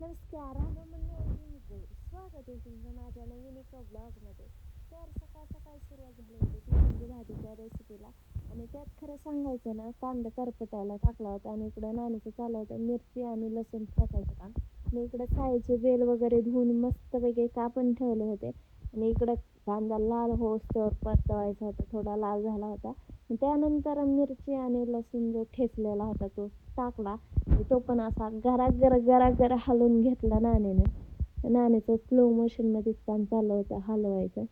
नमस्कार, हॅलो मंडळी, स्वागत आहे तुमचं माझ्या नवीन एका ब्लॉगमध्ये. तर सकाळ सकाळी सुरुवात झाली होती ती म्हणजे भाजीच्या रेसिपीला. आणि त्यात खरं सांगायचं ना, कांदा करपटायला टाकला होता आणि इकडं नाणीचं चालू होतं मिरची आणि लसूण टाकायचं काम. आणि इकडं साईचे वेल वगैरे धुवून मस्तपैकी कापून ठेवले होते. आणि इकडं कांदा लाल होईस्तोवर परतवायचा होता, थोडा लाल झाला होता. त्यानंतर मिरची आणि लसूण जो ठेचलेला होता तो टाकला. तो पण असा गरा हलवून घेतला नाण्याचं स्लो मोशनमध्येच काम चाललं होतं हलवायचं.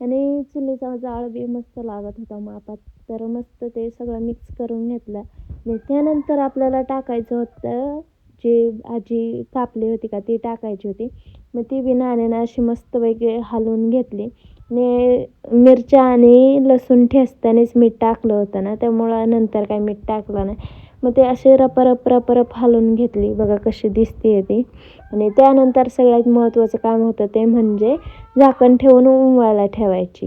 आणि चुलीचा जाळ बी मस्त लागत होता मापात. तर मस्त ते सगळं मिक्स करून घेतलं. आणि त्यानंतर आपल्याला टाकायचं होतं जी भाजी कापली होती का ती टाकायची होती. मग ती बी नाण्यानं अशी मस्तपैकी हलवून घेतली. आणि मिरच्या आणि लसूण ठेचतानाच मीठ टाकलं होतं ना, त्यामुळं नंतर काही मीठ टाकलं नाही. मग ते असे रपरप हलवून घेतली. बघा कशी दिसते ती. आणि त्यानंतर सगळ्यात महत्त्वाचं काम होतं ते म्हणजे झाकण ठेवून उमवायला ठेवायची.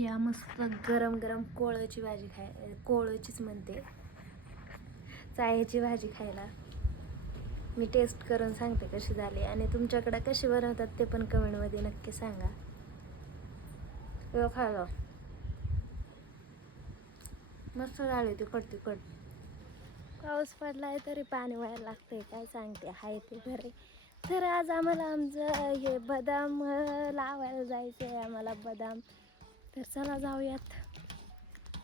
या मस्त गरम गरम कोळ्याची भाजी कोळ्याचीच म्हणते, चायची भाजी खायला. मी टेस्ट करून सांगते कशी झाली आणि तुमच्याकडे कशी बनवतात ते पण कमेंटमध्ये नक्की सांगा. खायला मस्त झाली तिखट. पाऊस पडलाय तरी पाणी व्हायला लागतंय, काय सांगते हाय ते घरी. तर आज आम्हाला आमचं हे बदाम लावायला जायचं आहे, आम्हाला बदाम. तर चला जाऊयात.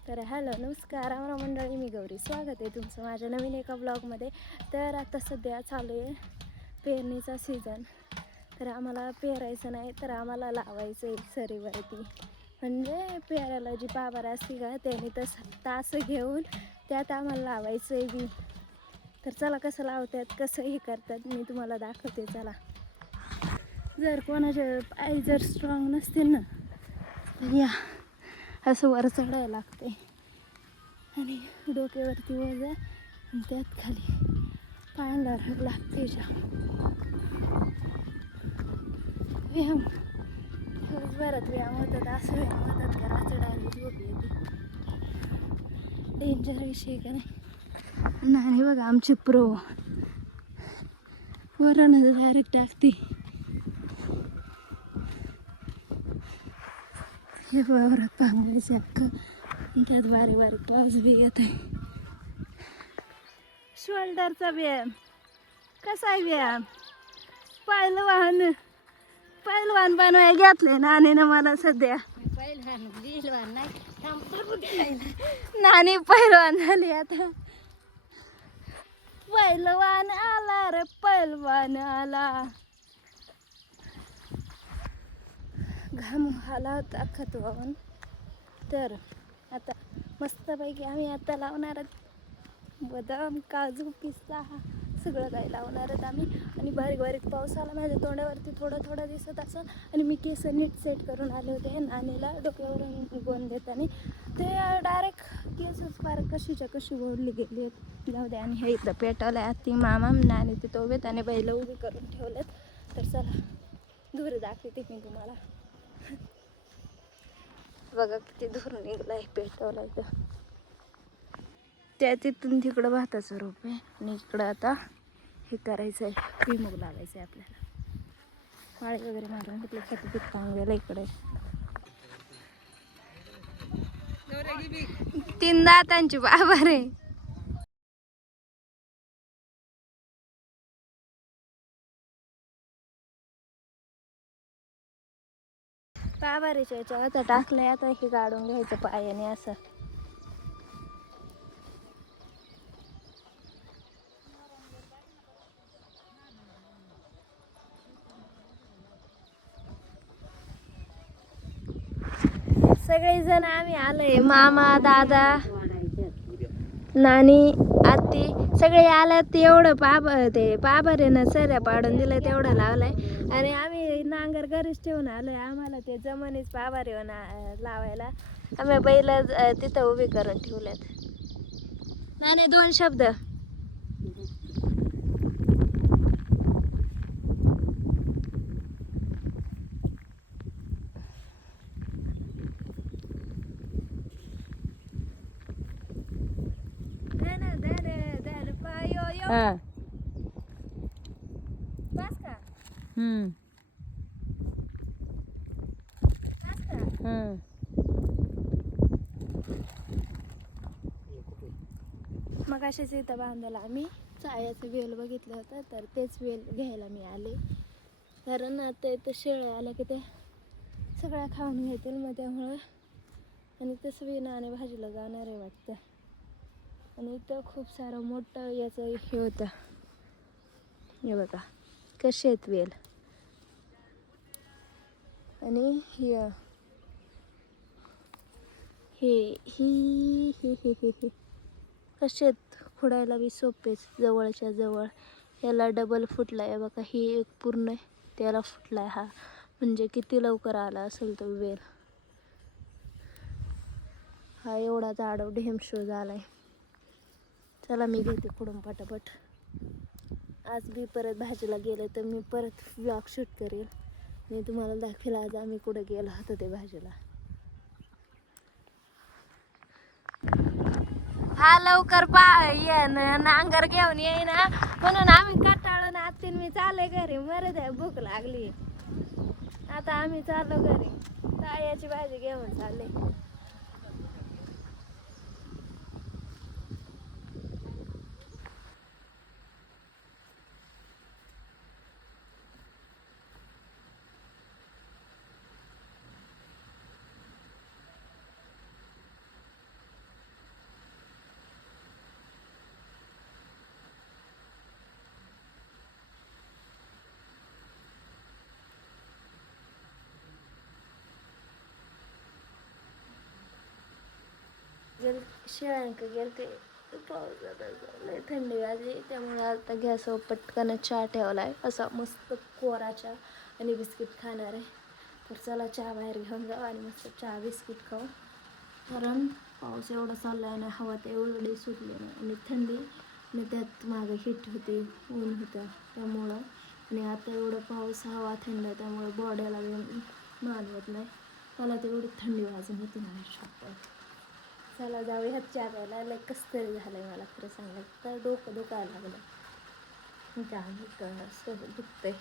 तर हॅलो नमस्कार आम्हाला मंडळी, मी गौरी, स्वागत आहे तुमचं माझ्या नवीन एका ब्लॉगमध्ये. तर आता सध्या चालू आहे पेरणीचा सीझन. तर आम्हाला पेरायचं नाही तर आम्हाला लावायचं आहे सरीवरती. म्हणजे पेरायला जी बाबार असते का त्याने तास घेऊन त्यात आम्हाला लावायचं आहे बी. तर चला कसं लावतात कसं हे करतात मी तुम्हाला दाखवते. चला, जर कोणाचे पाय जर स्ट्रॉंग नसतील ना तर या असं वर चढायला लागते आणि डोक्यावरती वजा आणि त्यात खाली पायाला लागते व्यायाम. दिवसभरात व्यायाम होतात, असं व्यायाम होतात का चढायला झोप येते. डेंजर विषय का नाही बघा आमची प्रो वरण डायरेक्ट टाकते. हे वावरात पांगायचे अख्खं, त्यात बारीक पाऊस बी येत आहे. शोल्डरचा व्यायाम कसा आहे व्यायाम? पहिलवान बनवायला घेतले नानीनं मला सध्या. नानी पहिलवान झाली आता. पहिलवान आला रे पहिलवान आला. घाम आला होता खतवाहून. तर आता मस्तपैकी आम्ही आता लावणार बदाम काजू पिस्ता सगळं काही लावणार आहेत आम्ही. आणि बारीक पाऊस आला माझ्या तोंडावरती थोडं दिसत असं. आणि मी केस नीट सेट करून आले होते नानीला डोक्यावरून गोंद देताना. ते डायरेक्ट केसच फार कशी ओढली गेली जाऊ दे. आणि हे इथं पेटवलं आत्ती मामा नानी तिथं उभेत आणि बैल उभी करून ठेवलेत. तर चला दूर दाखवते मी तुम्हाला. बघा किती दूर निघलाय पेटवलं तर. त्या तिथून तिकडं भाताचं रोप आहे आणि इकडं आता हे करायचं आहे, भुईमूग लावायचं आहे आपल्याला. माळी वगैरे मारून घेतलं खत पीक गेलं इकडे. 3 दातांची बाबा रे. बाबारीच्या याच्यावर आता टाकलंय, आता हे काढून घ्यायचं पायाने असं. सगळेजण आम्ही आलोय, मामा दादा नानी आत्ती सगळे आल्यात. एवढं पाबर आहे ना सऱ्या पाडून दिलं तेवढं लावलंय. आणि आम्ही नांगर घरीच ठेवून आलोय, आम्हाला ते जमनीच पाबर आहे ना लावायला. आम्ही बैल तिथं उभी करून ठेवल्यात. नानी 2 शब्द. हम्म. मग असेच इथं बांधायला आम्ही चायाचं वेल बघितलं होतं, तर तेच वेल घ्यायला मी आले. कारण आता इथं शेळ्या आल्या की ते सगळ्या खाऊन घेतील, मग त्यामुळं. आणि तसं विना आणि भाजीला जाणार आहे वाटतं. आणि इथं खूप सारं मोठं याचं हे होतं. हे बघा कसे आहेत वेल. आणि हे हे कसे आहेत, खुडायला बी सोपेच, जवळच्या जवळ. याला डबल फुटला आहे बघा, ही एक पूर्ण आहे, त्याला फुटला आहे हा. म्हणजे किती लवकर आला असेल तो वेल. हा एवढा जाड ढेमशो झालाय. चला मी घेते खुडून पटापट. आज बी परत भाजीला गेले तर मी परत व्लॉग शूट करेल. मी तुम्हाला दाखवेल आज आम्ही कुठं गेलो होतो ते भाजीला. हा लवकर ये नांगर घेऊन येईना म्हणून आम्ही कंटाळून आत्तीन मी चालले घरी. मरत आहे, भूक लागली. आता आम्ही चाललो घरी, तायाची भाजी घेऊन चालले. शेळ्यांक गेलते, पाऊस लय थंडी वाजली, त्यामुळे आता गॅसवर पटकन चहा ठेवला आहे. असा मस्त कोरा चहा आणि बिस्किट खाणार आहे. तर चला चहा बाहेर घेऊन जाऊ आणि मस्त चहा बिस्किट खाऊ. कारण पाऊस एवढा चालला आहे ना, हवा तर एवढी सुटली नाही आणि थंडी, आणि त्यात मागं हिट होती, ऊन होतं त्यामुळं. आणि आता एवढं पाऊस, हवा थंड, त्यामुळे बॉड्याला मानवत नाही. मला तेवढी थंडी वाजून होती ना शपथ. चला जाऊयात चहा प्यायला. लय कसं तरी झालंय मला खरं सांगायचं तर, डोकं दुखायला लागलं. जाम दुखतंय.